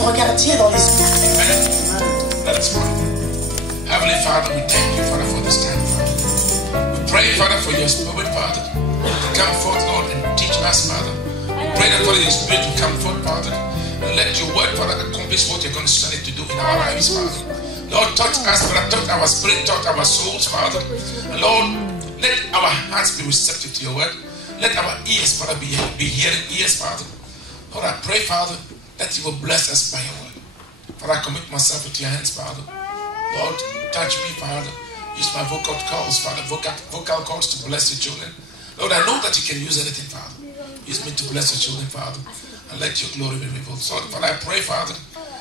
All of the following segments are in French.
vous regardiez dans les yeux. Let us pray. Heavenly Father, we thank you, Father, for this time, Father. We pray, Father, for your Spirit, Father, to come forth, Lord, and teach us, Father. We pray that, Father, your Spirit will come forth, Father, and let your word, Father, accomplish what you're going to send it to do in our lives, Father. Lord, touch us, Father, touch our spirit, touch our souls, Father. And Lord, let our hearts be receptive to your word. Let our ears, Father, be hearing ears, Father. Lord, I pray, Father, that you will bless us by your word. Father, I commit myself into your hands, Father. Lord, touch me, Father. Use my vocal cords, Father, vocal cords to bless your children. Lord, I know that you can use anything, Father. Use me to bless your children, Father, and let your glory be revealed. So, Father, I pray, Father,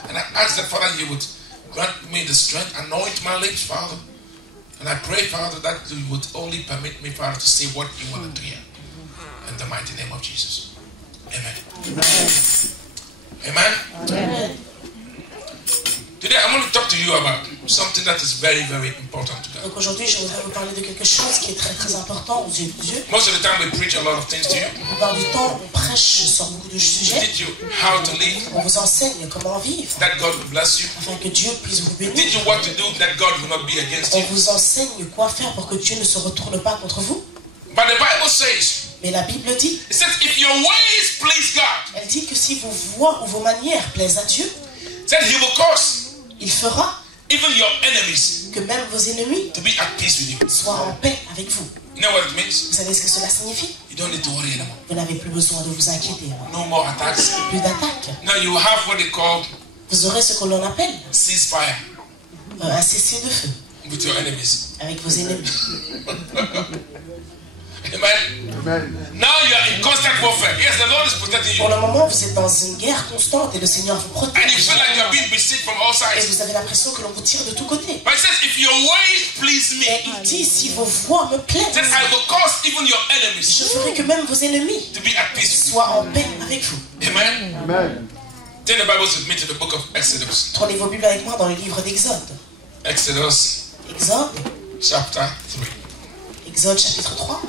and I ask that, Father, you would grant me the strength, anoint my lips, Father. And I pray, Father, that you would only permit me, Father, to say what you want to hear. In the mighty name of Jesus. Amen. Amen. Amen. Today I'm going to talk to you about something that is very, very important to God. Donc aujourd'hui, je voudrais vous parler de quelque chose qui est très, très important aux yeux de Dieu. Most of the time we preach a lot of things to you. La plupart du temps, on prêche sur beaucoup de We sujets. teach you how to live, On vous enseigne comment vivre, that God will bless you. afin que Dieu puisse vous We bénir. teach you what to do, that God will not be against On you. vous enseigne quoi faire pour que Dieu ne se retourne pas contre vous. But the Bible says, Mais la Bible dit, it says, if your ways please God, elle dit que si vos voies ou vos manières plaisent à Dieu, then He will cause il fera even your enemies que même vos ennemis to be at peace with you. soient en paix avec vous. You know what it means? Vous savez ce que cela signifie? You don't need to worry anymore. Vous n'avez plus besoin de vous inquiéter. No more attacks. Plus d'attaques. Now you have what they call Vous aurez ce que l'on appelle ceasefire un cessez-le-feu with your enemies. avec vos ennemis. Amen. Now you are in constant warfare. Yes, the Lord is protecting you. Pour le moment, vous êtes dans une guerre constante et le Seigneur vous And you protège. feel like you are being besieged from all Et sides. vous avez l'impression que l'on vous tire de tous côtés. But it says, if your ways please me, Et il dit, si vos voies me then plaisent, I will cause even your je enemies ferai que même vos ennemis to be at peace with soient en paix avec vous. you. Amen. Amen. Turn the Bible with me to the book of Exodus. Tournez vos Bibles avec moi dans le livre d'Exode. Exodus Exode, chapter 3. Exode chapitre 3.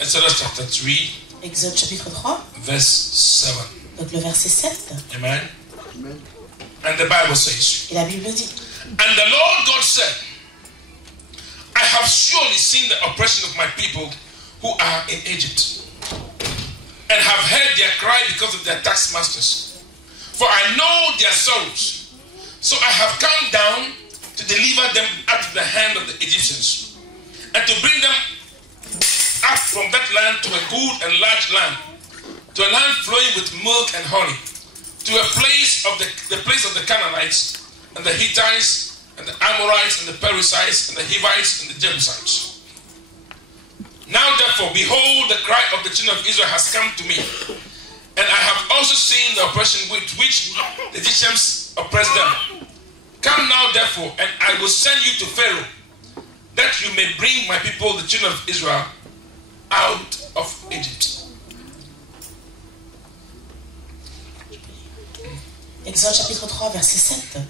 Exodus chapter 3, Exode chapitre 3, verse 7. donc le verset 7. Amen. Amen. And the Bible says, Et la Bible dit, and the Lord God said, I have surely seen the oppression of my people who are in Egypt, and have heard their cry because of their taskmasters. For I know their sorrows. So I have come down to deliver them out of the hand of the Egyptians, and to bring them up from that land to a good and large land, to a land flowing with milk and honey, to a place of the place of the Canaanites, and the Hittites, and the Amorites, and the Perizzites, and the Hivites, and the Jebusites. Now therefore, behold, the cry of the children of Israel has come to me, and I have also seen the oppression with which the Egyptians oppress them. Come now therefore, and I will send you to Pharaoh, that you may bring my people, the children of Israel, out of Egypt. Exode chapitre 3, verset 7.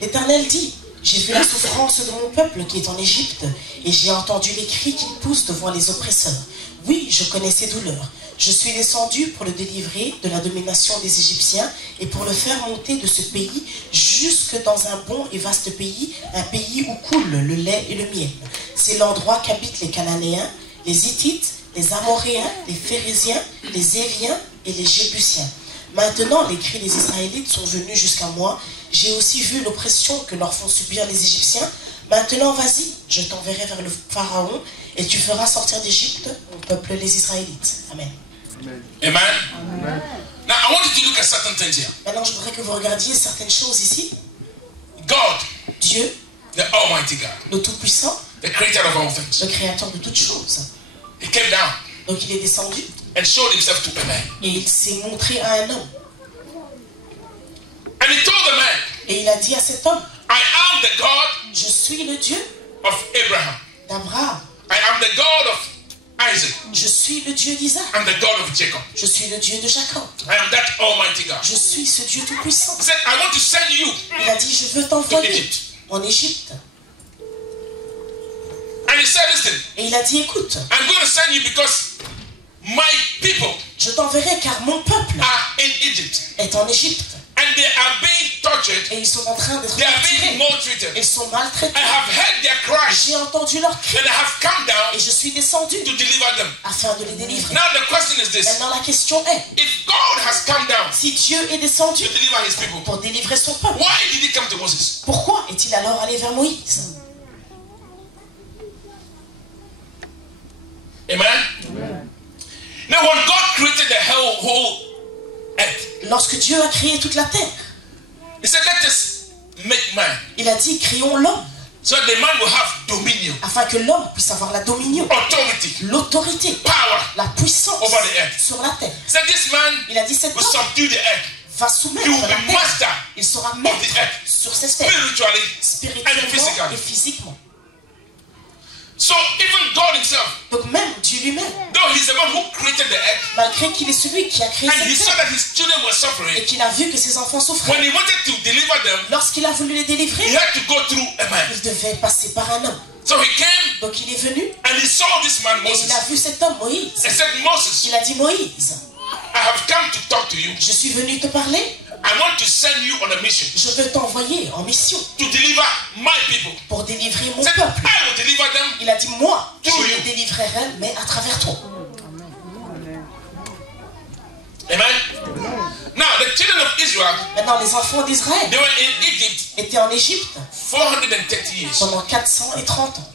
L'Éternel dit, j'ai vu la souffrance de mon peuple qui est en Égypte, et j'ai entendu les cris qu'ils poussent devant les oppresseurs. Oui, je connais ses douleurs. Je suis descendu pour le délivrer de la domination des Égyptiens et pour le faire monter de ce pays jusque dans un bon et vaste pays, un pays où coule le lait et le miel. C'est l'endroit qu'habitent les Cananéens, les Hittites, les Amoréens, les Phérésiens, les Éviens et les Jébusiens. Maintenant, les cris des Israélites sont venus jusqu'à moi. J'ai aussi vu l'oppression que leur font subir les Égyptiens. Maintenant, vas-y, je t'enverrai vers le Pharaon et tu feras sortir d'Égypte mon peuple, les Israélites. Amen. Amen. Amen. Amen. Now I want you to look at certain things here. Maintenant, je voudrais que vous regardiez certaines choses ici. God, Dieu, the Almighty God, le Tout-Puissant, the creator of all things, le Créateur de toutes choses. He came down Donc, il est descendu and showed himself to a man. et il s'est montré à un homme. And he told the man, Et il a dit à cet homme, I am the God je suis le Dieu of Abraham. d'Abraham. I am the God of Isaac. Je suis le Dieu d'Isaac. I'm the God of Jacob. Je suis le Dieu de Jacob. I am that Almighty God. Je suis ce Dieu tout-puissant. He said, I want to send you. Il a dit, je veux t'envoyer en Égypte. And he said, listen. Et il a dit, écoute, I'm going to send you because my people je t'enverrai car mon peuple are in Egypt. est en Égypte. And they are being tortured. Et ils sont en train d'être They are being torturés. maltreated. Ils sont maltraités. I have heard their cries. J'ai entendu leurs cris And I have come down et je suis descendu to deliver them. afin de les délivrer. Now the question is this. Maintenant la question est, If God has come down si Dieu est descendu to deliver his people, pour délivrer son peuple, why did he come to Moses? pourquoi est-il alors allé vers Moïse? Amen? Now when God created the whole earth, Lorsque Dieu a créé toute la terre, he said, let us make man. il a dit, créons l'homme, So the man will have dominion, afin que l'homme puisse avoir la dominion, authority, l'autorité, power la puissance over the earth. sur la terre. He said this man Il a dit, cet will homme subdue the earth va soumettre He will la be terre. master Il sera of the maître earth, sur cette terre, spiritually and spirituellement physically. et physiquement. So even God himself, Donc même Dieu lui-même, though he's the one who created the earth, malgré qu'il est celui qui a créé and he cette saw terre, that his children were et suffering, qu'il a vu que ses enfants souffraient, when he wanted to deliver them, lorsqu'il a voulu les he délivrer, had to go through a man. il devait passer par un homme. So he came Donc il est venu and he saw this man et Moses il a vu cet homme Moïse. and said, Moses, Il a dit, Moïse, I have come to talk to you. je suis venu te parler, I want to send you on a mission je veux t'envoyer en mission to deliver my people. pour délivrer mon He said, peuple. I will deliver them. Il a dit, moi, je Through les you. délivrerai, mais à travers toi. Amen. Now the children of Israel, Maintenant, les enfants d'Israël they were in Egypt étaient en Égypte 430 years. pendant 430 ans.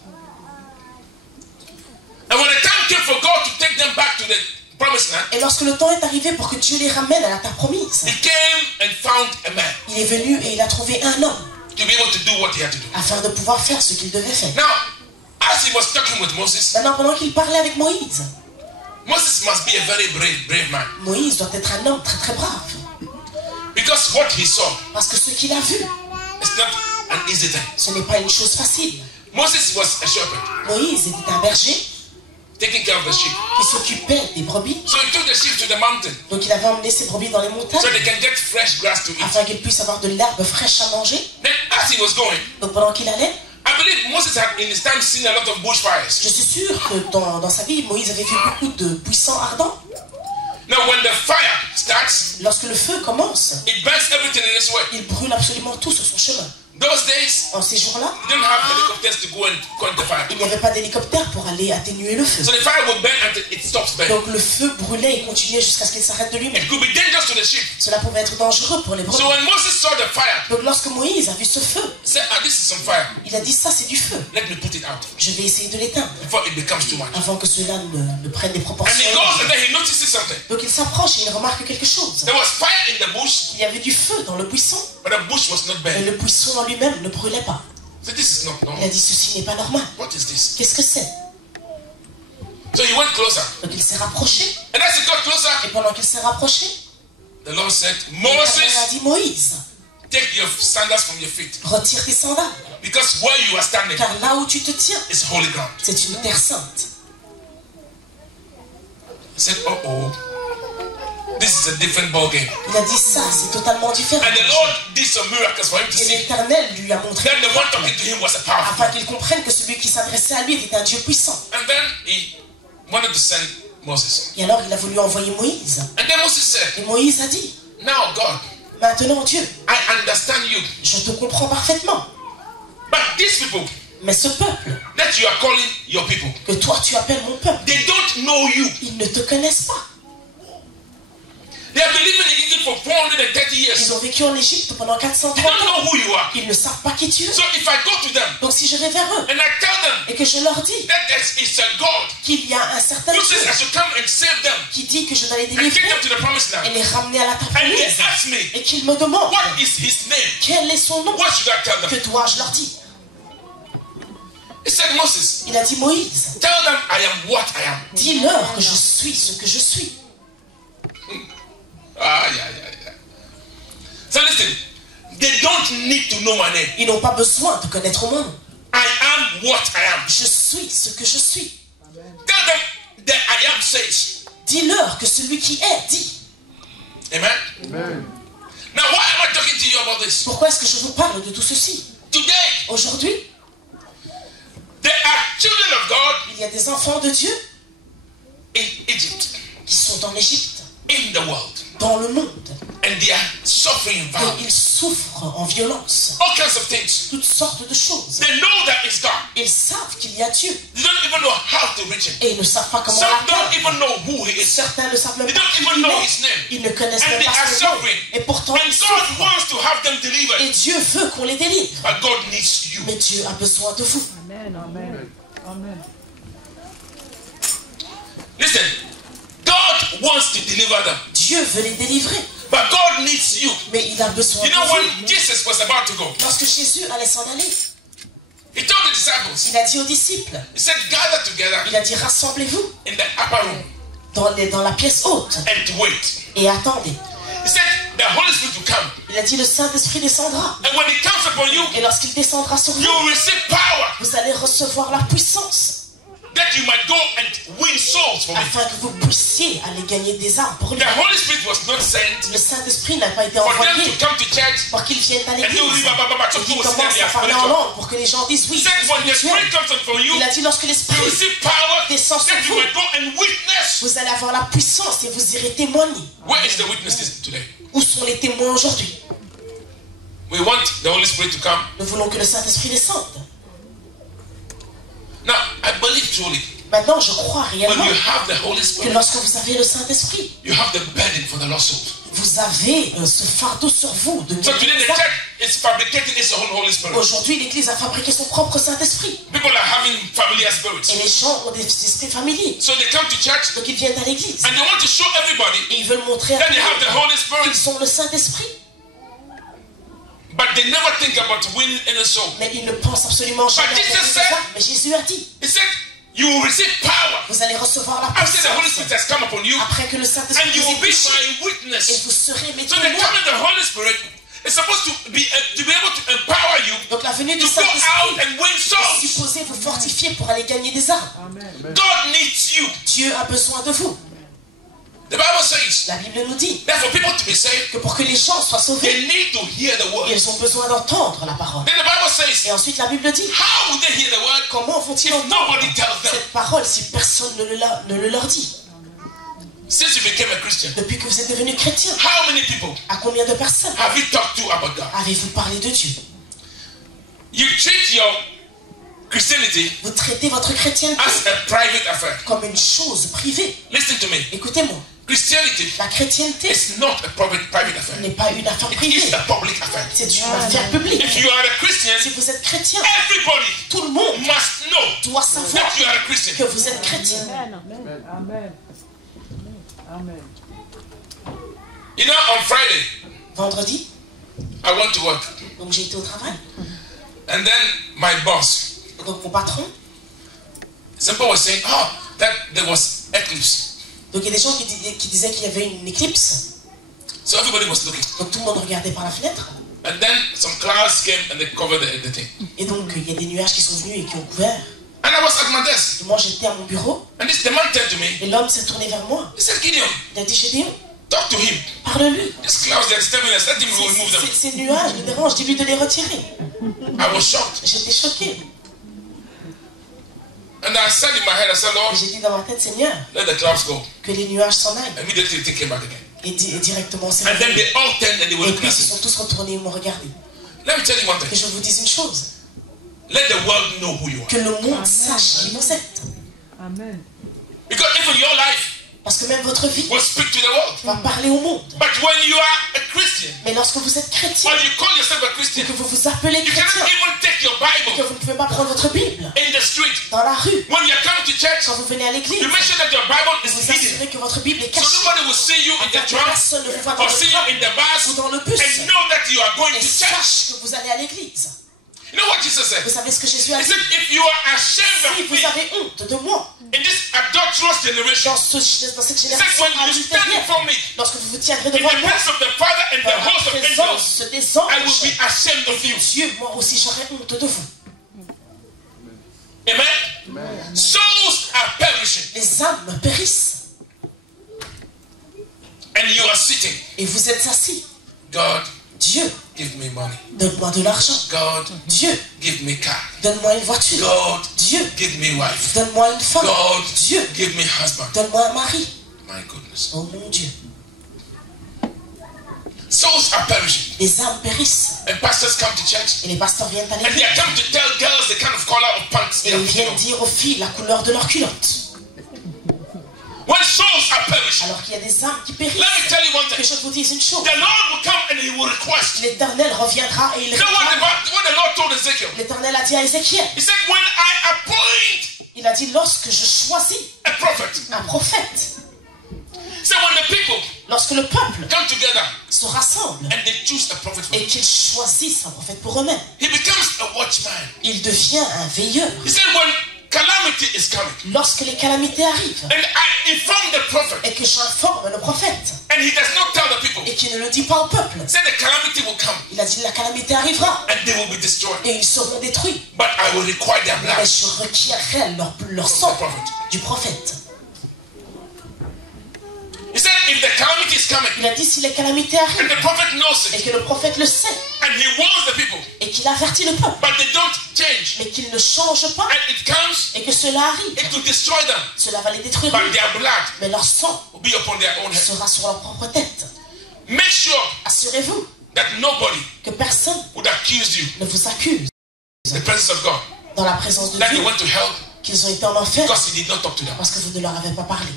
And when the time came for God to take them back to the promised land, Et lorsque le temps est arrivé pour que Dieu les ramène à la terre promise, he came and found a man il est venu et il a trouvé un homme to be able to do what he had to do. afin de pouvoir faire ce qu'il devait faire. Now, as he was talking with Moses, Maintenant, pendant qu'il parlait avec Moïse, Moses must be a very brave man. Moïse doit être un homme très très brave. Because what he saw Parce que ce qu'il a vu, is not an easy thing. ce n'est pas une chose facile. Moses was a shepherd, Moïse était un berger taking care of the sheep. qui s'occupait des brebis. So he took the sheep to the mountain Donc il avait emmené ses brebis dans les montagnes so they can get fresh grass to eat. afin qu'ils puissent avoir de l'herbe fraîche à manger. Then as he was going, Donc pendant qu'il allait, I believe Moses had in his time seen a lot of bushfires. je suis sûr que dans sa vie, Moïse avait vu beaucoup de buissons ardents. Now when the fire starts, Lorsque le feu commence, it burns everything in its way. il brûle absolument tout sur son chemin. Those days, En ces jours-là, you didn't have helicopters to go and quench the fire. il n'y avait pas d'hélicoptère pour aller atténuer le feu. So the fire would burn until it stops burning. Donc le feu brûlait et continuait jusqu'à ce qu'il s'arrête de lui-même. It could be dangerous to the sheep. Cela pouvait être dangereux pour les brebis. So when Moses saw the fire, Donc lorsque Moïse a vu ce feu, he said, this is some fire. il a dit, ça c'est du feu. Let me put it out Je vais essayer de l'éteindre before it becomes too much. avant que cela ne prenne des And proportions. he goes and then he notices something. Donc il s'approche et il remarque quelque chose. There was fire in the bush, Il y avait du feu dans le buisson, but the bush was not mais burning. le buisson en lui-même ne brûlait pas. So this is not Il a normal. dit, ceci n'est pas normal. What is this? Qu'est-ce que c'est? So he went closer. Donc il s'est rapproché. And as he got closer, Et pendant qu'il s'est rapproché, the Lord said, l'Éternel a Moses, dit, Moïse, take your sandals from your feet. retire tes sandales. Because where you are standing Car là où tu te tiens, is holy ground. c'est une terre sainte. He said, uh-oh. This is a different ball game. Il a dit ça, c'est totalement différent. And the Lord did some miracles for him to Et see. l'Éternel lui a montré Then the one talking to him was a powerful afin God. qu'il comprenne que celui qui s'adressait à lui était un Dieu puissant. And then he wanted to send Moses. Et alors il a voulu envoyer Moïse. And then Moses said, Et Moïse a dit, now God, maintenant Dieu, I understand you. je te comprends parfaitement. But these people Mais ce peuple that you are calling your people, que toi tu appelles mon peuple, they don't know you. ils ne te connaissent pas. They have been living in Egypt for 430 years. Ils ont vécu en Égypte pendant 430 They don't ans. know who you are. Ils ne savent pas qui tu es. So if I go to them Donc si je vais vers eux and I tell them et que je leur dis that it's a God qu'il y a un certain who Dieu says I should come and save them qui dit que je dois les and take délivrer them to the promised et land, les ramener à la terre and they promise, ask me, et qu'ils me demandent what is his name? quel est son nom, What should I tell them? que dois-je leur dire? He said, Moses, Il a dit, Moïse, tell them I am what I am. dis-leur que je suis ce que je suis. Yeah. So listen, they don't need to know my name. Ils n'ont pas besoin de connaître mon nom. I am what I am. Je suis ce que je suis. Tell them the I am says. Dis-leur que celui qui est dit. Amen. Amen. Now, why am I talking to you about this? Pourquoi est-ce que je vous parle de tout ceci? Today, aujourd'hui, there are children of God. Il y a des enfants de Dieu in Egypt, qui sont en Égypte, in the world, dans le monde, and they are suffering et violence. ils souffrent en violence, All kinds of things. toutes sortes de choses. They know that it's God. Ils savent qu'il y a Dieu They don't even know how to reach Him. et ils ne savent pas comment Some don't l'atteindre. even know who He is. Certains ne savent même They pas don't qui even il know est. His name. Ils ne connaissent And même they pas are son nom. suffering. Et pourtant, And ils God souffrent. wants to have them delivered. Et Dieu veut qu'on les délivre. But God needs you. Mais Dieu a besoin de vous. Amen, amen, amen. Listen, God wants to deliver them. Dieu veut les délivrer. But God needs you. Mais il a besoin You de know, vous. when Jesus was about to go, Lorsque Jésus allait s'en aller, He told the disciples, il a dit aux disciples, He said, gather together il a dit rassemblez-vous in the upper room dans la pièce haute and wait. et attendez. He said, the Holy Spirit will come. Il a dit le Saint-Esprit descendra. And when He comes upon you, Et lorsqu'il descendra sur you vous, will receive power vous allez recevoir la puissance that you might go and win souls for me. afin que vous puissiez aller gagner des âmes pour lui. The Holy Spirit was not sent Le Saint-Esprit n'a pas été for them envoyé to come to church pour qu'il vienne à and l'église do et qu'il commence à parler en langue pour que les gens disent He oui. said, c'est when the spirituel. Spirit comes upon you, Il a dit lorsque you l'Esprit receive power descend sur that you vous, might go and witness. vous allez avoir la puissance et vous irez témoigner. Where is the witnesses today? Où sont les témoins aujourd'hui? We want the Holy Spirit to come. Nous voulons que le Saint-Esprit descende. Now, I believe truly, Maintenant, je crois when réellement you have the Holy que Spirit, lorsque vous avez le Saint-Esprit, you have the burden for the lost souls. vous avez ce fardeau sur vous de So today gagner the des âmes. church is fabricating its own Holy Spirit. Aujourd'hui, l'Église a fabriqué son propre Saint-Esprit. People are having familiar spirits. Et les gens ont des esprits familiers. So they come to church Donc ils viennent à l'Église. and they want to show everybody Et ils veulent montrer à that tout they le have the monde Holy Spirit, qu'ils ont le Saint-Esprit. but they never think about winning any soul. Mais ils ne pensent absolument jamais à Jesus gagner des said- âmes. Mais Jésus a dit, He said, you will receive power vous allez recevoir la after the Holy Spirit puissance has come upon you, après que le and Saint-Esprit you vous will ait be touché. my Et witness. vous serez mes So the témoins. coming of the Holy Spirit is supposed to be able to empower you Donc la venue du to go out Saint-Esprit and win est souls. supposée vous fortifier pour aller gagner des âmes. God needs you. Dieu a besoin de vous. The Bible says La Bible nous dit that for people to be saved, que pour que les gens soient they sauvés, need to hear the word. ils ont besoin d'entendre la parole. Then the Bible says, Et ensuite la Bible dit, how will they hear the word comment vont-ils if entendre nobody tells them? cette parole si personne ne le leur dit? Since you became a Christian, Depuis que vous êtes devenus chrétiens, how many people à combien de personnes have you talked to about God? avez-vous parlé de Dieu? You treat your Christianity Vous traitez votre chrétienté as a private affair. comme une chose privée. Listen to me. Écoutez-moi, Christianity la chrétienté is not a private affair. n'est pas une affaire It privée, is a public affair. c'est une affaire publique. If you are a Christian, Si vous êtes chrétien, everybody tout le monde must know doit savoir that you are a Christian. que vous êtes chrétien. Amen, amen, amen. Amen. You know, on Friday, Vendredi, I went to work. donc j'ai été au travail. And then my boss, Donc mon patron, Simple was saying, oh, that there was eclipse. donc il y a des gens qui disaient qu'il y avait une éclipse. So everybody was looking. Donc tout le monde regardait par la fenêtre. And then some clouds came and they covered the thing. Et donc il y a des nuages qui sont venus et qui ont couvert. And I was at my desk. Et moi j'étais à mon bureau And the man turned to me. et l'homme s'est tourné vers moi. He said, Gideon, Il a dit Gédéon, talk to him. parle-lui. These clouds, they're disturbing us. Let him remove them. Ces nuages me dérangent, dis-lui de les retirer. I was shocked. J'étais choqué. And I said in my head, I said, Et Lord, j'ai dit dans ma tête, Seigneur, let the clouds go. que les nuages s'en aillent. Immediately they came back again. Et directement, c'est And then they all turned and they were Et looking puis at ils se me. sont tous retournés et m'ont regardé. Let me tell you one Que thing. je vous dise une chose, Let the world know who you are. que le monde sache qui vous êtes. Amen. Because even your life Parce que même votre vie will speak to the world. va parler au monde. But when you are a Christian, Mais lorsque vous êtes chrétien, or you call yourself a et Christian, que vous vous appelez you cannot chrétien, even take your que Bible vous ne pouvez pas prendre votre Bible in the street. dans la rue, When you come to church, quand vous venez à l'église, you make sure that your Bible is vous hidden. assurez que votre Bible est So cachée, nobody will see you in the afin que trunk personne ne vous voit dans or le see you train in the bus ou dans le bus and know that you are going et to church. sache que vous allez à l'église. You know what Jesus said? Vous savez ce que Jésus a He dit? said, if you are ashamed Si of vous me avez honte de moi, in this adulterous generation, dans cette he said, génération when you stand adultérienne, before me lorsque vous vous tiendrez in devant the moi, presence of the Father and the dans la host of angels, présence des I will be anges, ashamed of you. Dieu, moi aussi j'aurai honte de vous. Amen? Souls are perishing. Les les âmes périssent. And you are sitting. Et vous êtes assis. God, Dieu, give me money. donne-moi de l'argent. God, Dieu, give me car. donne-moi une voiture. God, Dieu, give me wife. donne-moi une femme. God, Dieu, give me husband. donne-moi un mari. My goodness. Oh mon Dieu. Souls are perishing. Les âmes périssent. And pastors come to church Et les pasteurs viennent à and they l'église. are come to tell girls the kind of color of pants Et they are ils putting viennent on. dire aux filles la couleur de leur culotte. When souls are perishing, Alors qu'il y a des âmes qui périssent. let me tell you one Que thing. je vous dise une chose. The Lord will come and he will request. L'Éternel reviendra et il You know what réclame. when the Lord told Ezekiel? L'Éternel a dit à Ézéchiel. He said, when I appoint Il a dit lorsque je choisis a prophet. un prophète. So when the people Lorsque le peuple come together se rassemble and they choose a prophet for et him, qu'ils choisissent un prophète pour eux-mêmes, he becomes a watchman. il devient un veilleur. He said, when calamity is coming, Lorsque les calamités arrivent and I inform the prophet, et que j'informe le prophète and he does not tell the people, et qu'il ne le dit pas au peuple, he said the calamity will come il a dit la calamité arrivera and they will be destroyed. et ils seront détruits. But I will require their blood. Mais je requierrai leur sang du prophète. He said, if the calamity is coming Il a dit si les calamités and arrivent the prophet knows et it que le prophète le sait and he warns the people, et qu'il avertit le peuple, but they don't change, mais qu'il ne change pas and it comes, et que cela arrive, it will destroy them. cela va les détruire. But their blood Mais leur sang will be upon their own head. sera sur leur propre tête. Make sure Assurez-vous that nobody que personne would accuse you ne vous accuse in the presence of God dans la présence de that they Dieu went to hell qu'ils ont été en enfer because he did not talk to them. parce que vous ne leur avez pas parlé.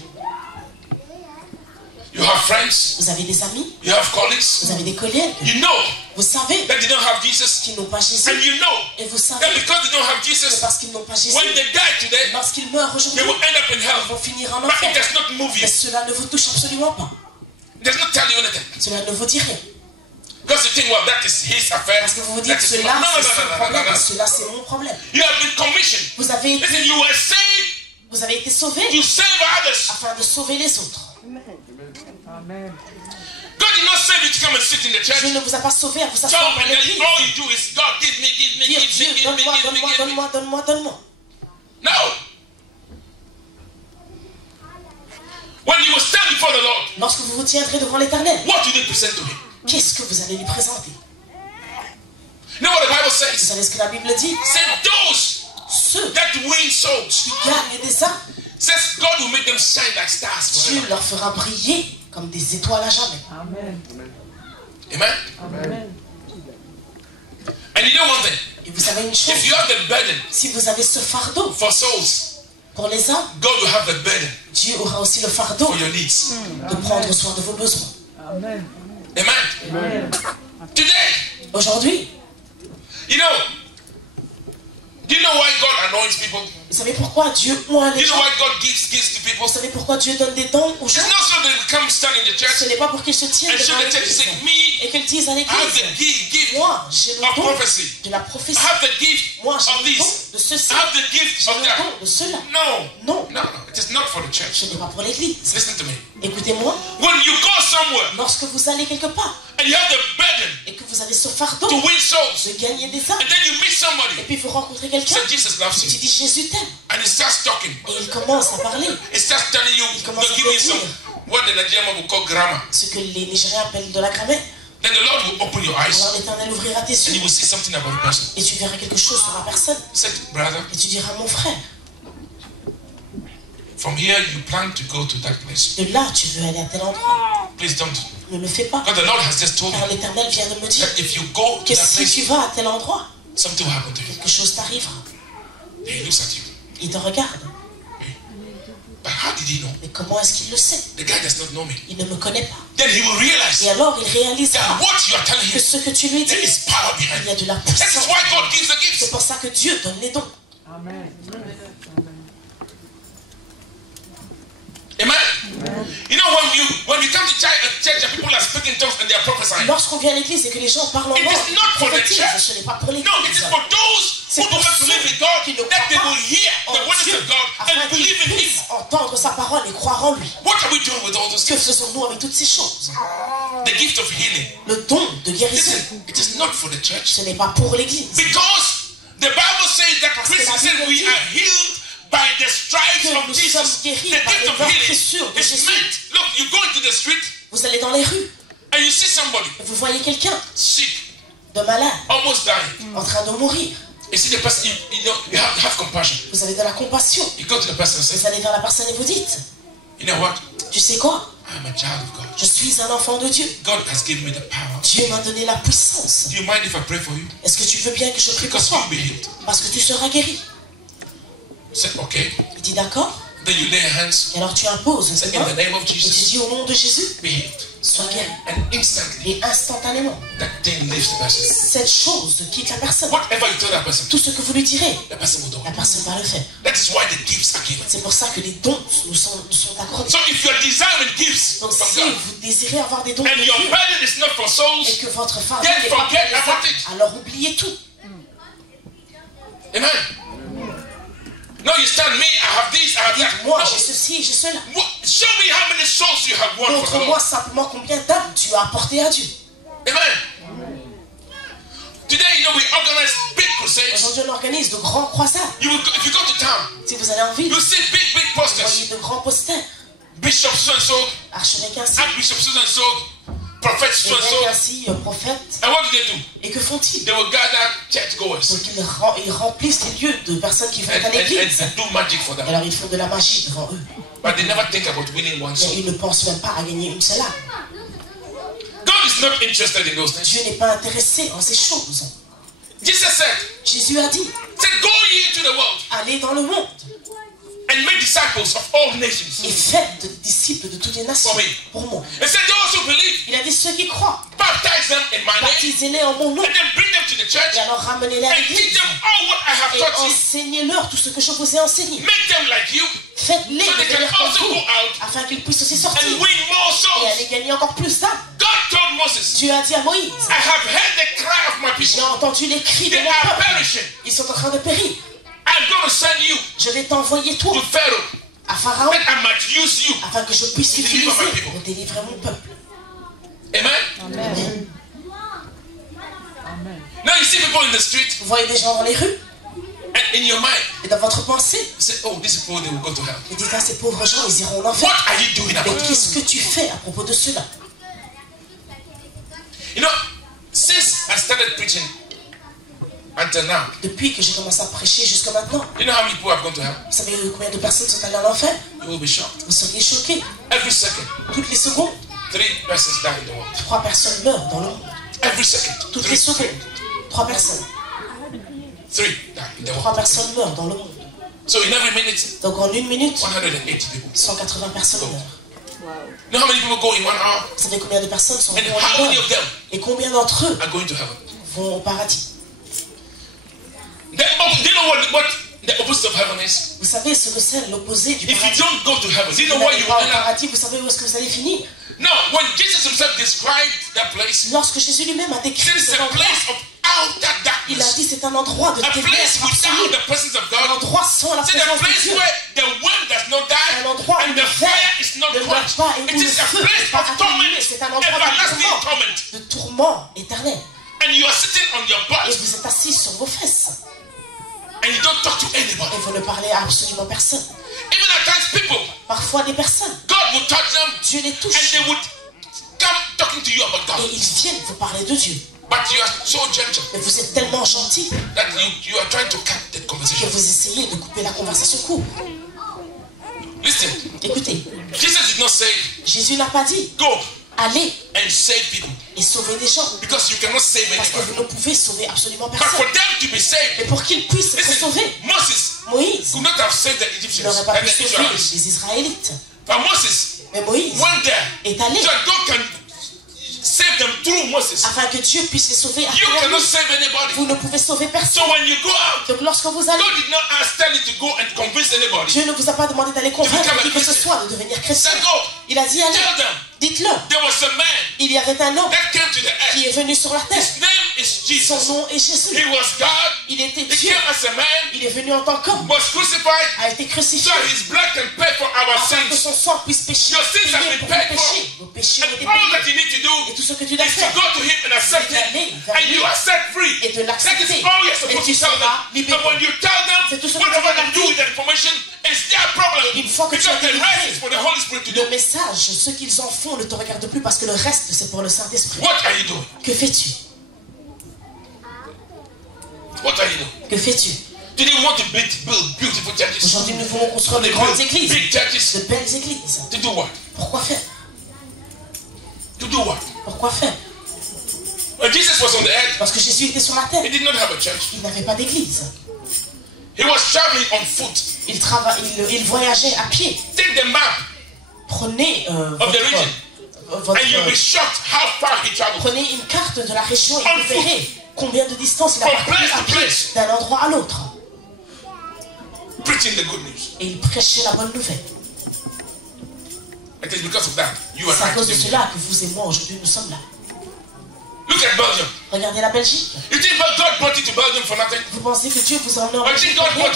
You have friends, Vous avez des amis, you have colleagues, vous avez des collègues, you know vous savez that they don't have Jesus, qu'ils n'ont pas Jésus and you know et vous that savez because they don't have que Jesus, parce qu'ils n'ont pas Jésus, when they die today, lorsqu'ils meurent they aujourd'hui, will end up in ils hell. vont finir en But it enfer. does not move you. Mais cela ne vous touche absolument pas. It does not tell you anything. Cela ne vous dit rien. Because you think, well, that is his affair. Parce que vous vous That dites, is cela no, no, c'est son no, no, no, no, problème no, et no. cela c'est mon problème. You have been commissioned. Vous avez Listen, été, you were saved vous avez été sauvés to save others. afin de sauver les autres. Amen. God did not save you to come and sit in the church. Dieu ne vous a pas sauvé à vous So asseoir dans and then l'église. all you do is God give me, give me, Dire give Dieu, me, give me, donne-moi, give me, donne-moi, give me. donne-moi, donne-moi, donne-moi. No. When you will stand before the Lord, Lorsque vous vous tiendrez devant l'Éternel, what do they present to him? qu'est-ce que vous allez lui présenter? You know what the Bible Vous says? savez ce que la Bible dit? Say those Ceux that win souls. qui gagnent des âmes, Says God will make them shine like stars Dieu forever. leur fera briller comme des étoiles à jamais. Amen. Amen. Amen. And you know one thing? Et vous savez une chose, If you have the burden si vous avez ce fardeau for souls, pour les âmes, God will have the burden Dieu aura aussi le fardeau for your needs. de prendre soin de vos besoins. Amen. Amen. Amen. Today, Aujourd'hui, you know, do you know why God anoints people? vous savez pourquoi Dieu oint Do les you know gens? why God gives gifts to people? Vous savez pourquoi Dieu donne des dons aux gens? It's not so they will come stand in the Ce church n'est pas pour qu'ils se tiennent and show devant the church and l'église say, me, et qu'ils disent à I have the l'église, gift moi j'ai le of don prophecy. de la I prophétie, have the gift moi of j'ai le this. don de ceci, I have the gift j'ai of le that. don de cela. No. Non, No, no. It is not for the church. ce n'est pas pour l'église. Listen to me. Écoutez-moi, When you go somewhere lorsque vous allez quelque part and you have the burden et que vous avez ce fardeau to win souls, de gagner des âmes, and then you meet et somebody, puis vous rencontrez say quelqu'un, Jesus loves tu you, dis Jésus t'aime, and he starts talking. et il commence à parler He starts telling you, Il commence no, à give me te some, dire. what the Nigerian man will call grammar. ce que les Nigériens appellent de la grammaire. Then the Lord will open your eyes Alors l'Éternel ouvrira tes and you yeux will see something about the person. et tu verras quelque chose sur la personne He said, brother, et tu diras mon frère, from here you plan to go to that place. de là tu veux aller à tel endroit, Please don't. ne le fais pas, But the Lord has just told me car l'Éternel vient de me dire that if you go to que that si tu place, vas à tel endroit, something will happen to you. quelque chose t'arrivera. Then he looks at you. Il te regarde, But how did he know? mais comment est-ce qu'il le sait? The guy does not know me. Il ne me connaît pas. Then he will realize Et alors il réalisera that what you are telling que him, ce que tu lui dis, there is power behind il y a it. de la That is puissance. why God gives the C'est gifts. pour ça que Dieu donne les dons. Amen. Amen. You know when you come to church and people are speaking in tongues and they are prophesying. Lorsqu'on vient à l'église et que les gens parlent en It langue, is not for the prophétisent, church. ce n'est pas pour No, it l'église. is for those C'est who pour do not ceux believe in God qui ne that they croient will hear pas the en words Dieu, of God afin and qu'ils believe in Him. puissent entendre sa parole et croire en lui. What are we doing with all those Que gifts? faisons-nous avec toutes ces choses? The gift of healing. Le don de guérison, Listen, it is not for the church. ce n'est pas pour l'église. Because the Bible says that Christ said we are healed by the stripes Que of of nous Jesus, sommes the guéris par gift les of meurtrissures healing de is Jésus. meant. Look, you go into the street Vous allez dans les rues and you see somebody et vous voyez quelqu'un sick, de malade, almost dying. en train de mourir. You see the person, you have compassion. Vous avez de la compassion. You go to the person and say, Vous allez vers la personne et vous dites, you know what? tu sais quoi? I'm a child of God. Je suis un enfant de Dieu. God has given me the power. Dieu m'a donné la puissance. Do you mind if I pray for you? Est-ce que tu veux bien que je prie pour Because toi? you'll be healed. Parce que tu seras guéri. Say, okay. Il dit d'accord. Then you lay hands. Et alors tu imposes Say, tes in mains the name of et tu Jesus, dis au nom de Jésus, be healed. sois guéri. And instantly, Et instantanément, that thing leaves the person. cette chose quitte la personne. Whatever you tell that person, Tout ce que vous lui direz, the person will do la it. personne va le faire. That is why the gifts are given. C'est pour ça que les dons nous sont accordés. So if you're desiring gifts Donc from si God, vous désirez avoir des dons and de your Dieu burden is not for et souls, que votre fardeau then n'est pas pour forget les about âmes, it. alors oubliez tout. Amen. No, you stand me, I have this, I have that. Moi, No. j'ai ceci, j'ai cela. Show me how many souls you have won for the Montre-moi Lord. simplement combien d'âmes tu as apporté à Dieu. Amen. Today, we organize big crusades. Aujourd'hui, on organise de grands croisades. If you go to town, Si vous allez en ville, you see big vous posters. voyez de grands posters. Bishop so and so, Archevêque ainsi, Archbishop so and so, prophet so and évêque so. ainsi, prophète. And what do they do? Et que font-ils? They will gather churchgoers Donc ils remplissent les lieux de personnes qui vont à and l'église. do magic for Et them. alors ils font de la magie devant eux. But they never think about winning one Mais soul. ils ne pensent même pas à gagner une seule âme. God is not interested in those things. Dieu n'est pas intéressé en ces choses. Jesus said, Jésus a dit, go ye into the world allez dans le monde and make disciples of all et nations. faites des disciples de toutes les nations. Pour moi. And said those who believe, Il a dit ceux qui croient, baptize them in my name, baptisez-les en mon nom and then bring them to the church et alors ramenez-les à and teach l'église them all what I have et taught you. enseignez-leur tout ce que je vous ai enseigné. Make them like you, Faites-les so they can devenir comme also vous go out afin qu'ils puissent aussi and sortir win more et souls. aller gagner encore plus d'âmes. God told Moses, Dieu a dit à Moïse, I have heard the cry of my j'ai people. entendu les cris de They mon are peuple. perishing. Ils sont en train de périr. I'm going to send you Je vais t'envoyer toi to Pharaoh à Pharaon that I might use you. afin que je puisse To deliver l'utiliser my people. pour délivrer mon peuple. Amen. Amen. Amen. Now you see people in the street, Vous voyez des gens dans les rues and in your mind, et dans votre pensée, you say, oh, these people, they will go to hell. vous dites, ah, ces pauvres gens, ils iront en enfer. What are you doing Mais about it? qu'est-ce que tu fais à propos de cela? You know, since I started preaching until now, Depuis que j'ai commencé à prêcher jusqu'à maintenant, you know how many people have gone to hell? vous savez combien de personnes sont allées en enfer? You will be shocked. Vous seriez choqués. Every second, Toutes les secondes, 3 persons die in the world. 3 personnes meurent dans le monde. Every second, Toutes les secondes, 3 personnes. 3 die in the 3 world. personnes meurent dans le monde. So in every minute, Donc en une minute, 180 people. 180 personnes meurent. You know how many people go in 1 hour? Vous savez combien de personnes sont And mortes how en many heure? of them Et combien d'entre eux are going to heaven? vont au paradis? Do you know what the opposite of heaven is? Vous savez ce que c'est l'opposé du If you paradis? don't go to heaven, do you Vous know where n'allez you pas will au end up? paradis, vous savez où est-ce que vous allez finir? No, when Jesus himself described that place, Lorsque Jésus lui-même a décrit it's cet a endroit, place of outer il a darkness. dit c'est un endroit de A ténèbres place without absolues, the presence of un God. endroit sans la It's a présence de place Dieu, where the wind does not die un endroit où and le the fire is feu not ne meurt quenched. pas et It où le is a feu place n'est pas of atténué. torment, C'est un endroit everlasting torment. de tourment éternel. And you are sitting on your Et butt vous êtes assis sur vos fesses and you don't talk to anybody. et vous ne parlez à absolument personne. Even at times, people, Parfois des personnes, God will touch them Dieu les and touche they would come talking to you about et God. ils viennent vous parler de Dieu. But you are so gentle Mais vous êtes tellement gentil that you are trying to cut the que conversation. vous essayez de couper la conversation courte. Listen, Écoutez, Jesus did not say, Jésus n'a pas dit go allez and save people, et sauver des gens because you cannot save parce que anybody. vous ne pouvez sauver absolument But for personne. them to be saved, Mais pour qu'ils puissent être listen, sauvés, Moses Moïse could not have saved the Egyptians n'aurait pas and pu the sauver Israelites. les Israélites. But Moses Mais Moïse went there est allé so that God can save them through Moses. afin que Dieu puisse les sauver à You travers cannot lui. save anybody. Vous ne pouvez sauver So personne. when you go out, Donc lorsque vous allez, God did not tell you to go and convince anybody. Dieu ne vous a pas demandé d'aller convaincre become a qui que ce Christian. soit de devenir He chrétien. said, go, Il a dit allez, tell them dites-leur. there was a man Il y avait un homme that came to the earth. qui est venu sur la terre. His name is Son Jesus. nom est Jésus. He was God. Il était He Dieu. came as a man, Il est venu en tant qu'homme, was crucified, a été so crucifié his blood can pay for our afin que sins. son sang puisse pécher, Your sins have payer been pour paid vos for. péchés. Vos péchés ont été And all payés. that you need to do Et tout ce que tu dois is to faire, go to him and accept c'est him. d'aller vers And you lui are set free. et de That l'accepter. is all you're Et supposed tu to tell seras them. libéré. But when you tell C'est tout ce them, que whatever tu they do with the information is their problem. Et fois que tu as Because été the rest is livré, for the Holy Spirit to do. le message, ce qu'ils en font ne te regarde plus parce que le reste c'est pour le Saint-Esprit. What are you doing? Que fais-tu? What are you doing? Que fais-tu? Today we want to build beautiful churches. Aujourd'hui nous voulons construire de They grandes build églises, big churches. de belles églises. To do what? Pourquoi faire? To do what? Pourquoi faire? When Jesus was on the earth, Parce que Jésus était sur la he terre, did not have a church. il n'avait pas d'église. He was traveling on foot. Il voyageait à pied. Take the map Prenez, of the region and you'll be shocked how far he traveled. prenez une carte de la région et On vous foot. verrez combien de distance il a From parcouru place to à pied place. d'un endroit à l'autre. Preaching the good news. Et il prêchait la bonne nouvelle. It is because of that you and C'est à I cause de today. cela que vous et moi aujourd'hui nous sommes là. Look at Belgium. Regardez la Belgique. You think God brought you to Belgium for nothing? Vous pensez que Dieu vous a emmené en Or you think God brought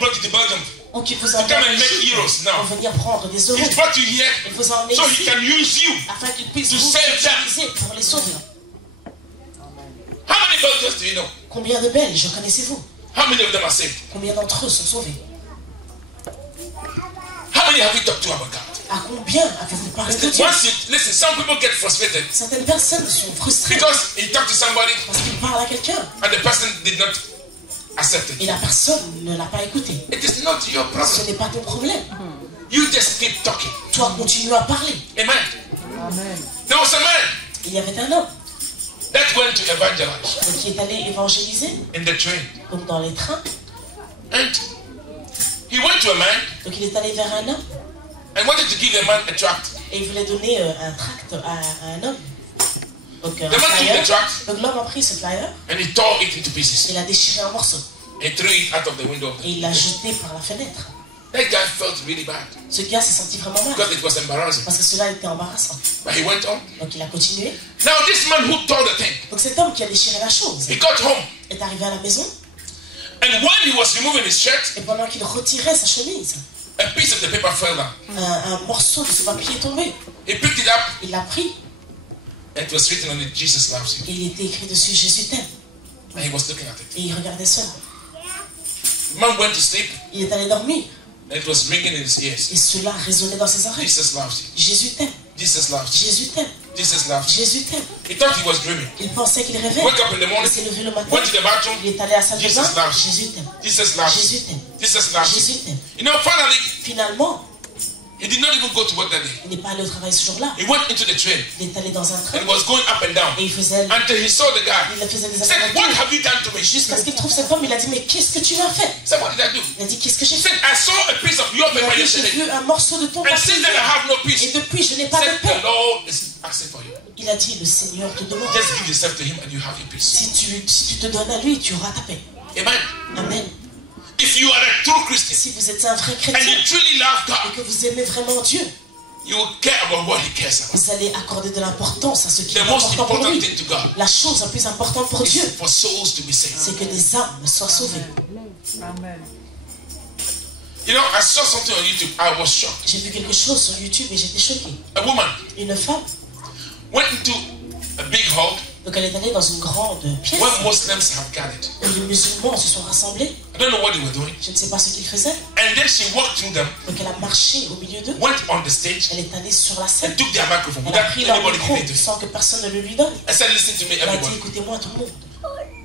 Belgique you to Belgium ou qu'il vous to a emmené come en and make Belgique euros now? pour venir prendre des euros? He brought you here Il vous a emmené so he ici can use you. afin qu'il puisse to vous save them. utiliser pour les sauver. How many Belgians do you know? Combien de Belges connaissez-vous? How many of them are saved? Combien d'entre eux sont sauvés? How many have you talked to about God? À combien avez-vous parlé de Dieu? Once you listen, some people get frustrated Certaines personnes sont frustrées because he talked to somebody parce qu'il parle à quelqu'un and the person did not accept et it. la personne ne l'a pas écouté. It is not your Ce problem. n'est pas ton problème. You just keep talking. Toi, continue à parler. Amen. Amen. There was a man Il y avait un homme that went to evangelize qui est allé évangéliser, in the train. donc dans les trains. And he went to a man Donc il est allé vers un homme and wanted to give the man a tract. et il voulait donner un tract à un homme. Donc un The man took the flyer. tract Donc l'homme a pris ce flyer and he tore it into pieces et l'a déchiré en morceaux and threw it out of the window. et il l'a jeté par la fenêtre. That guy felt really bad Ce gars s'est senti vraiment mal because it was embarrassing. parce que cela était embarrassant. But he went on. Donc il a continué. Now this man who tore the thing, Donc cet homme qui a déchiré la chose he got home est arrivé à la maison and when he was removing his shirt, et pendant qu'il retirait sa chemise, a piece of the paper fell down. un morceau de ce papier est tombé. He picked it up Il l'a pris and it was written on it, Jesus loves you. et il était écrit dessus Jésus t'aime. And he was looking at it. Et il regardait cela. The man went to sleep Il est allé dormir and it was ringing in his ears. et cela résonnait dans ses oreilles. Jesus loves you. Jésus t'aime. Jesus loves you. Jésus t'aime. Jesus loves you. Jésus t'aime. He thought he was dreaming. Il pensait qu'il rêvait. Woke up in the Il morning, s'est levé le matin. went to the bathroom. Il est allé à la salle de Jesus bain. loves you. Jésus t'aime. Jesus loves you. Jésus t'aime. Jesus loves you. Jésus t'aime. You know, finally, Finalement, he did not even go to work that day. il n'est pas allé au travail ce jour-là. He went into the train Il est allé dans un train and was going up and down et il faisait until he saw the guy. des He said, what allers-retours. have you done to me? He Jusqu'à ce qu'il trouve cet homme, il a dit mais qu'est-ce que tu m'as fait? said, what did I do? Il a dit qu'est-ce que j'ai He fait? said, I saw a piece of your Il a paper dit j'ai yesterday. vu un morceau de ton And papier since then I have no et peace. depuis je n'ai He pas de said, paix. the Lord is asking for you. Il a dit le Seigneur te demande. Just give yourself to him and you have your peace. Si tu te donnes à lui, tu auras ta paix. Amen. Amen. If you are a true Christian Si vous êtes un vrai and chrétien you truly love et God, que vous aimez vraiment Dieu, you will care about what he cares about. vous allez accorder de l'importance à ce qui The est most important pour important lui. thing to God La chose la plus importante pour Dieu, is for souls to be saved. c'est que des âmes soient sauvées. Amen. You know, I saw something on YouTube. I was shocked. J'ai vu quelque chose sur YouTube et j'étais choquée. A woman Une femme, went into a big hall donc elle est allée dans une grande pièce where Muslims have gathered. où les musulmans se sont rassemblés. I don't know what they were doing. Je ne sais pas ce qu'ils faisaient. And then she walked through them, Donc elle a marché au milieu d'eux. went on the stage, Elle est allée sur la scène. and took their microphone Elle a without pris leur anybody micro giving it to her. sans que personne ne le lui donne. I said, listen to me, Elle a dit, everybody. écoutez-moi tout le monde.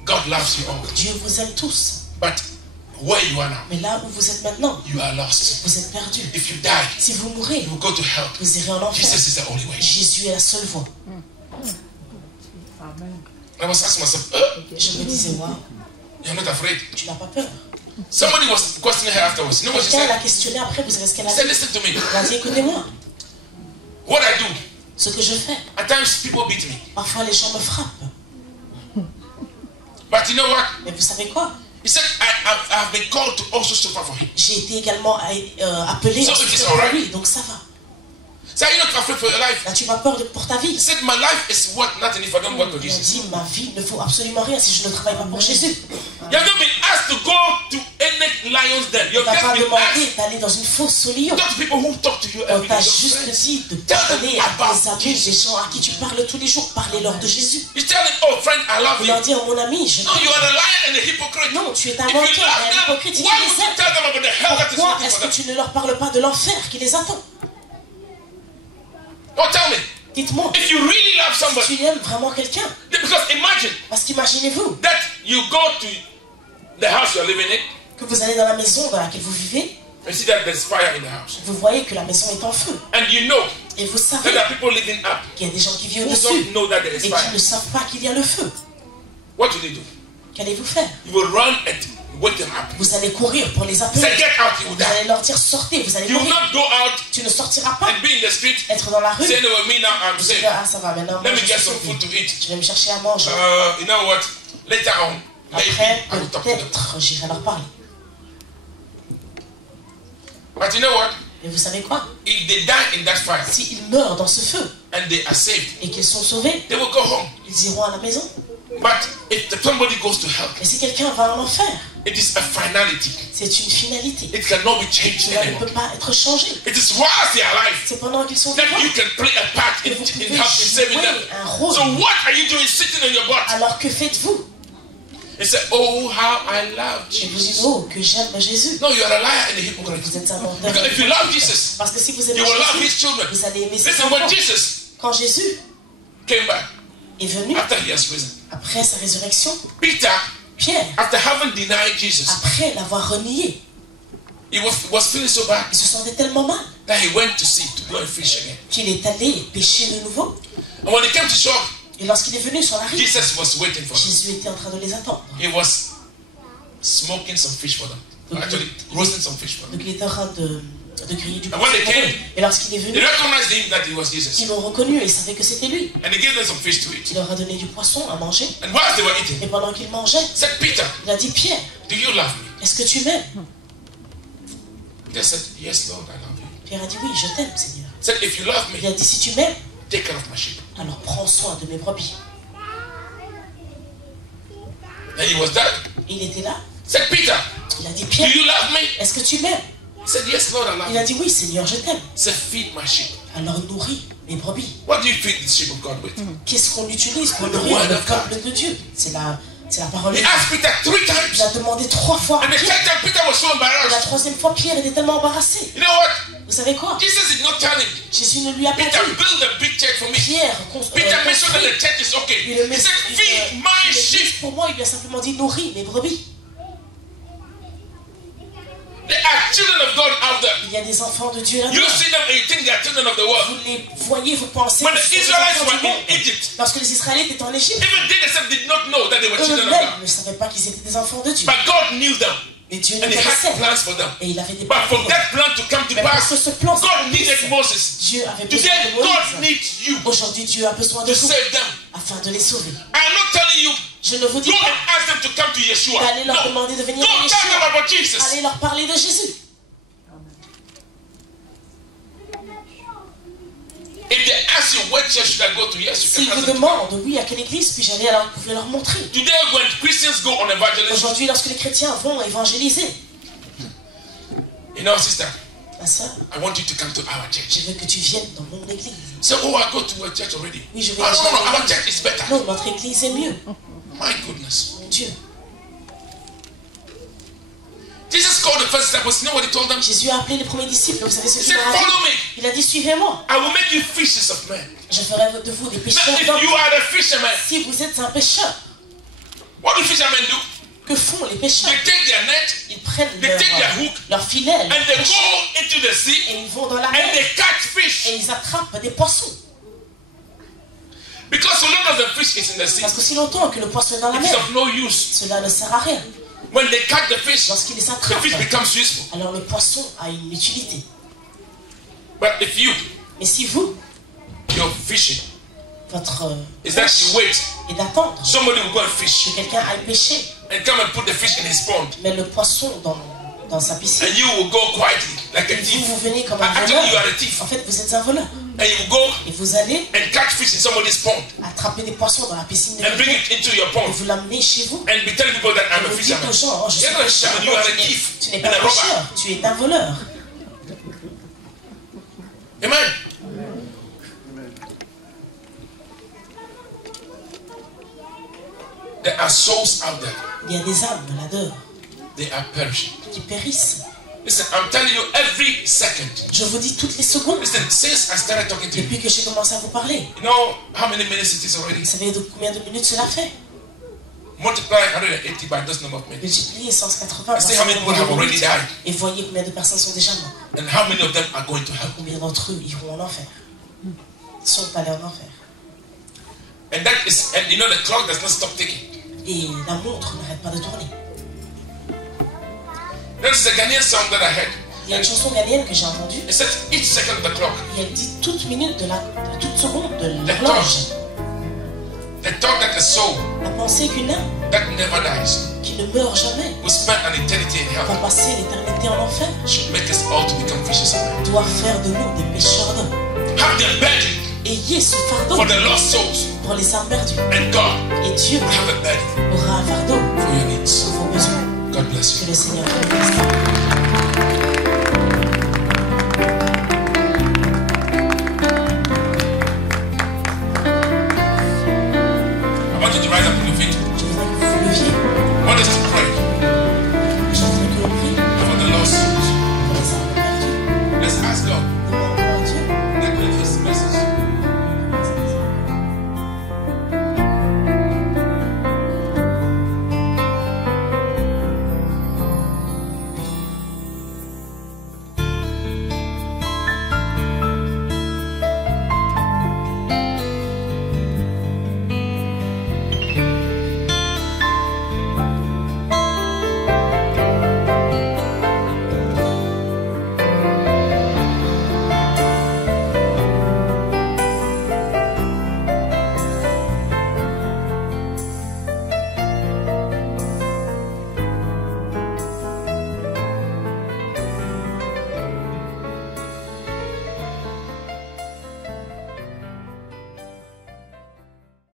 God loves you all. Dieu vous aime tous. But where you are now, Mais là où vous êtes maintenant, you are lost. vous êtes perdus. If you die, Si vous mourrez, you will go to hell. vous irez en enfer. Jesus is the only way. Jésus est la seule voie. Amen. I was asking myself, Je me disais, waouh, you're not afraid? tu n'as pas peur. Somebody was questioning her afterwards. You know what she Quelqu'un said? l'a questionné après, vous savez ce qu'elle a She said, dit? listen to me. Elle a dit, écoutez-moi, What I do, ce que je fais, at times people beat me. parfois les gens me frappent. But you know what? Mais vous savez quoi? He said, I've been called to also suffer for him. J'ai été également appelé So à it is souffrir all pour right. lui, donc ça va. So you're not afraid for your life. Là, tu m'as peur pour ta He vie. said, my life is worth nothing if I don't work for Il a Jesus. dit, ma vie ne vaut absolument rien si je ne travaille pas pour Jésus. You have not been asked to go to any lion's den. On You've t'a just pas been demandé asked d'aller dans une fosse au lion. to talk to people who talk to you On every t'a day. your juste friends. dit de Tell them parler à about tes amis, Jesus. des gens à qui tu parles tous les jours. Parlez-leur de Jésus. You tell them, oh friend, I love Vous you. leur dire, mon ami, je No, you t'aime. are a liar and a hypocrite. Non, tu es un If you menteur et un love them, hypocrite. Si tu why would les you aimes, tell them about the hell that is pourquoi waiting est-ce for que them? tu ne leur parles pas de l'enfer qui les attend? Oh, tell me. Dites-moi, If you really love si somebody, tu aimes vraiment quelqu'un, because imagine parce qu'imaginez-vous that you go to the house you're living in que vous allez dans la maison dans laquelle vous vivez, and see that there's fire in the house. vous voyez que la maison est en feu. And you know Et vous that savez there are people living up qu'il y a des gens qui vivent who au-dessus don't know that there et is qui fire. ne savent pas qu'il y a le feu. What do they do? Qu'allez-vous faire? You will run and wake them up. Vous allez courir pour les Say, appeler. get out, you will Vous die. allez leur dire sortez, vous allez You will mourir. not go out Tu ne sortiras pas and be in the street être dans la rue. saying, oh, me now I'm Tu saved. dis, ah ça va maintenant, Let moi, me je get suis some sauvé. food to eat. Je vais me chercher à manger. You know what? Later on, maybe Après, I will talk to them. peut-être j'irai leur parler. But you know what? Et vous savez quoi? If they die in that fire S'ils meurent dans ce feu and they are saved, et qu'ils sont sauvés, they will go home. ils iront à la maison. But if somebody goes to hell, Et si quelqu'un va en enfer, it is a finality. c'est une finalité. It cannot be changed Cela ne anymore. peut pas être changé. It is whilst they are alive C'est pendant qu'ils sont that vivants you can play a part que in, vous pouvez in helping saving them. jouer un rôle. So what are you doing sitting on your butt? Alors que faites-vous? And say, oh, how I love Et vous Jesus. dites, oh, que j'aime Jésus. No, you are a liar and a hypocrite. Vous êtes un menteur. Because if you love Jesus, Parce que si vous aimez you will love Jésus, his children. vous allez aimer ses Listen, when enfants. Jesus Quand Jésus came back est venu, after he has risen, après sa résurrection, Peter, Pierre, after having denied Jesus, après l'avoir renié, he was feeling so bad il se sentait tellement mal that he went to sea to go and fish again. qu'il est allé pêcher de nouveau. And when he came to shore, Et lorsqu'il est venu sur la rive, Jesus was waiting for them. Jésus était en train de les attendre. He was smoking some fish for them. Actually, roasting some fish for them. Donc il était en train de griller du And when they poisson. came, Et lorsqu'il est They venu, recognized him that he was Jesus. ils l'ont reconnu et ils savaient que c'était lui. And he gave them some fish to eat. Il leur a donné du poisson à manger. And whilst they were eating, Et pendant qu'ils mangeaient, he said, Peter, il a dit, Pierre, do you love me? est-ce que tu m'aimes? They said, yes, Lord, I love you. Pierre a dit, oui, je t'aime, Seigneur. He said, if you love Il me, a dit, si tu m'aimes, take care of my sheep. alors prends soin de mes brebis. And he was there. Et il était là. He said, Peter, Il a dit, do Pierre, you love me? est-ce que tu m'aimes? He said, yes, Lord, I love Il you. a dit, oui, Seigneur, je t'aime. He said, feed my sheep. Alors nourris mes brebis. What do you feed the sheep of God with? Qu'est-ce qu'on utilise pour The nourrir word le of God. peuple de Dieu? C'est la parole de He Dieu. asked Peter 3 Il times. a demandé 3 fois à And the Pierre. third time, Peter was so Et la embarrassed. 3e fois, Pierre était tellement embarrassé. You know what? Vous savez quoi? Jesus did not tell him, Jésus ne lui a pas Peter, dit. build a big church for me. Pierre, Peter, make sure that the church is okay. il He said, feed my sheep. pour moi, il lui a simplement dit nourris mes brebis. There are children of God out there. Il y a des enfants de Dieu You là-dedans. see them and you think they are children of the world. Vous les voyez, vous pensez When que the c'est des Israelites enfants du were in monde. Egypt, Lorsque les Israélites étaient en Égypte, even they themselves did not know that they were children of eux-mêmes God. ne savaient pas qu'ils étaient des enfants de Dieu. But God knew them. Mais Dieu And les He had connaissait. plans for them. Et il avait des But plans for pour eux. that plan to come to Mais pour pass, que ce plan God needed s'accomplisse, Moses. Dieu avait besoin Today, de God Moïse. needs you Aujourd'hui, Dieu a besoin de to vous save them. afin de les sauver. I'm not telling you, Je ne vous dis go pas and ask them to come to Yeshua. d'aller leur No. demander de venir Go à tell them Yeshua. about Jesus. Allez leur parler de Jésus. If they ask you, what church should I go to? Yes, you S'ils can vous ask them. demandent, oui, à quelle église puis-je aller, alors vous pouvez leur montrer. Today, when Christians go on evangelism, Aujourd'hui, lorsque les chrétiens vont évangéliser, you know, sister, ma soeur, I want you to come to our church. je veux que tu viennes dans mon église. So, oh, I go to a church already. Oui, je vais Oh, déjà no, no, à our l'église. church is better. Non, notre église est mieux. My goodness. Mon Dieu. Jesus called the first disciples. You know what he told them? He Jésus a appelé les premiers disciples. Vous savez ce qu'il said, leur a dit? follow me. Il a dit, suivez-moi. I will make you fishers of men. Je ferai de vous des Now, pêcheurs if d'hommes. you are the fisherman, Si vous êtes un pêcheur, what do fishermen do? que font les pêcheurs? They take their net Ils prennent They take their hook leur filet, and leur they pêche, go into the sea et ils vont dans la and mer they catch fish. et ils attrapent des poissons. Because so long as the fish is in the sea, Parce que si longtemps que le poisson est dans la it is mer, of no use. cela ne sert à rien. When they catch the fish, Lorsqu'ils les the attrapent, fish becomes useful. alors le poisson a une utilité. But if you, Mais si vous, you're fishing, votre is that you wait. est d'attendre Somebody will go and fish que quelqu'un aille pêcher, and come and put the fish in his pond. met le poisson dans sa piscine, And you will go quietly like a et vous, thief. vous venez comme un Actually, you voleur. are a thief. En fait, vous êtes un voleur. And And you go Et vous allez and catch fish in somebody's pond attraper des poissons dans la piscine de and bring quelqu'un. it into your Et pond vous l'amenez chez vous. and be telling people that I'm a Vous dites fisherman. aux gens, oh, je suis You're not a fisherman, you are a tu thief n'es and pas a un robber. pêcheur, tu es un voleur. Amen. There are souls out there. Il y a des âmes malades They are perishing. qui périssent. Listen, I'm telling you every second. Je vous dis toutes les secondes. Listen, since I started talking to you, Depuis que j'ai commencé à vous parler. you know how many minutes it is already? Vous savez de combien de minutes cela fait? Multiply 180 by this number of minutes. Multipliez 180 See how many people have already died. et voyez combien de personnes sont déjà mortes. And how many of them are going to hell? Combien d'entre eux iront en enfer? Sont allés en enfer. And that is, and you know, the clock does not stop ticking. Et la montre n'arrête pas de tourner. There is a Ghanaian song that I heard. Il y a une chanson ghanéenne que j'ai entendue. It says each second of the clock, Et elle dit toute minute toute seconde de the l'horloge. thought that the soul La pensée qu'une âme that never dies qui ne meurt jamais will spend an eternity in va hell passer l'éternité en enfer should make us all to become fishers of men. doit faire de nous des pêcheurs d'hommes. Have the burden Ayez ce fardeau for the lost souls, pour les âmes perdues. and God Et Dieu will have a burden aura un fardeau for your needs. pour vos besoins. God bless you. Que le Seigneur vous bénisse.